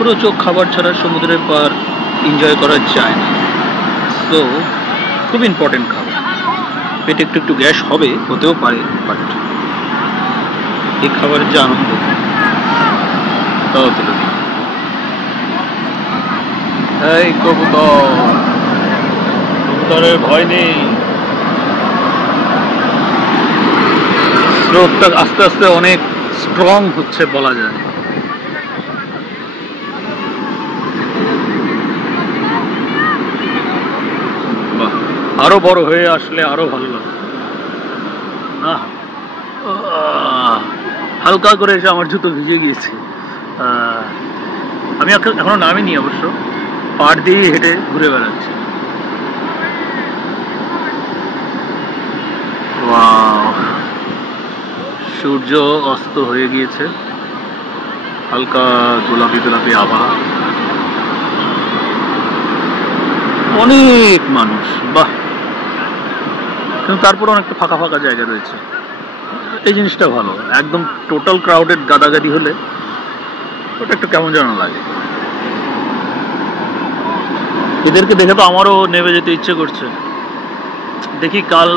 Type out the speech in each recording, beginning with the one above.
মুখরোচক খাবার ছাড়া সমুদ্রের পার এনজয় করা যায় না। সো খুব ইম্পর্টেন্ট খাবার। পেটে একটু একটু গ্যাস হবে, হতেও পারে, বাট এই খাবারের যে আনন্দ তাও তুলে দিই। এই কবুতরের ভয় নেই। স্রোতটা আস্তে আস্তে অনেক স্ট্রং হচ্ছে বলা যায়। বাহ, আরো বড় হয়ে আসলে আরো ভালো লাগে। হালকা করে এসে আমার জুতো ভিজে গিয়েছে। আমি এখনো নামিনি অবশ্য, পাড় দিয়ে হেঁটে ঘুরে বেড়াচ্ছি। সূর্য অস্ত হয়ে গিয়েছে, হালকা গোলাপি গোলাপি আবহাওয়া, অনেক মানুষ। বাহ, কিন্তু তারপর অনেকটা ফাঁকা ফাঁকা জায়গা রয়েছে, এই জিনিসটা ভালো। একদম টোটাল ক্রাউডেড গাদাগাদি হলে ওটা একটু কেমন যেন লাগে। এদেরকে দেখে তো আমারও নেমে যেতে ইচ্ছে করছে। দেখি কাল,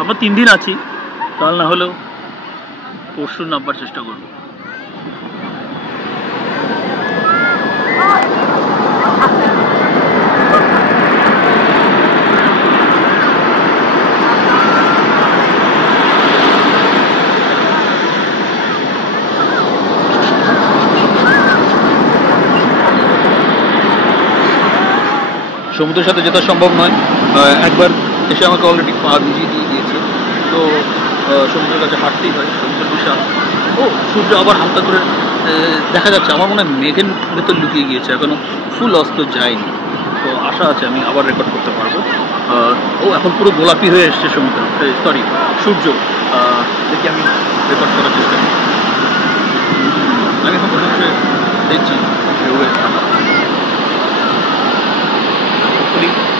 আমরা 3 দিন আছি, কাল না হলেও পরশু নামবার চেষ্টা করবো। সমুদ্রের সাথে যেতে সম্ভব নয়, একবার এসে আমাকে অলরেডি পা ভিজিয়ে দিয়ে দিয়েছে, তো সমুদ্রের কাছে হাঁটতেই হয়। সমুদ্র বিশাল। ও, সূর্য আবার হালকা করে দেখা যাচ্ছে। আমার মনে হয় মেঘের ভেতর লুকিয়ে গিয়েছে, এখনো ফুল অস্ত যায়নি। তো আশা আছে আমি আবার রেকর্ড করতে পারবো। ও এখন পুরো গোলাপি হয়ে এসছে সমুদ্র, সরি সূর্য। দেখি আমি রেকর্ড করার চেষ্টা করি। আমি এখন বসে বসে দেখছি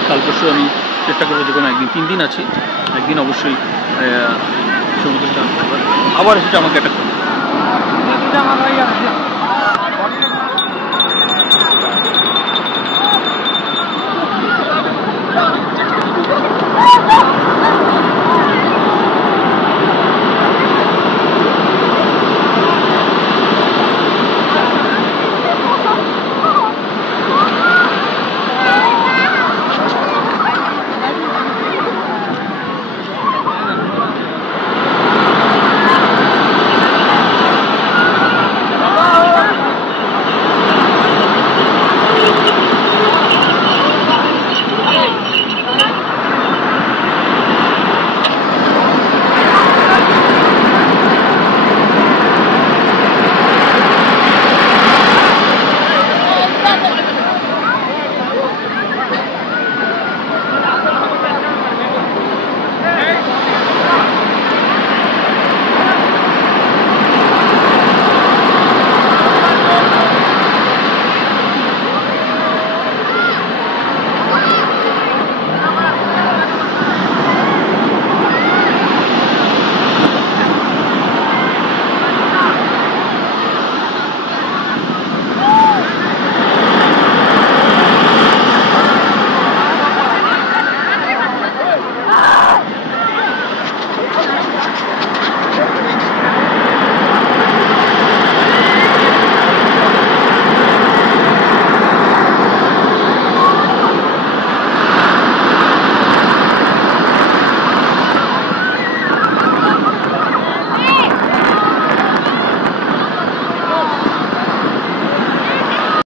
কাল পরশু আমি চেষ্টা করবো যে কোনো একদিন, 3 দিন আছি, একদিন অবশ্যই সমুদ্রে স্নান করবার। আবার এসেছে আমাকে একটা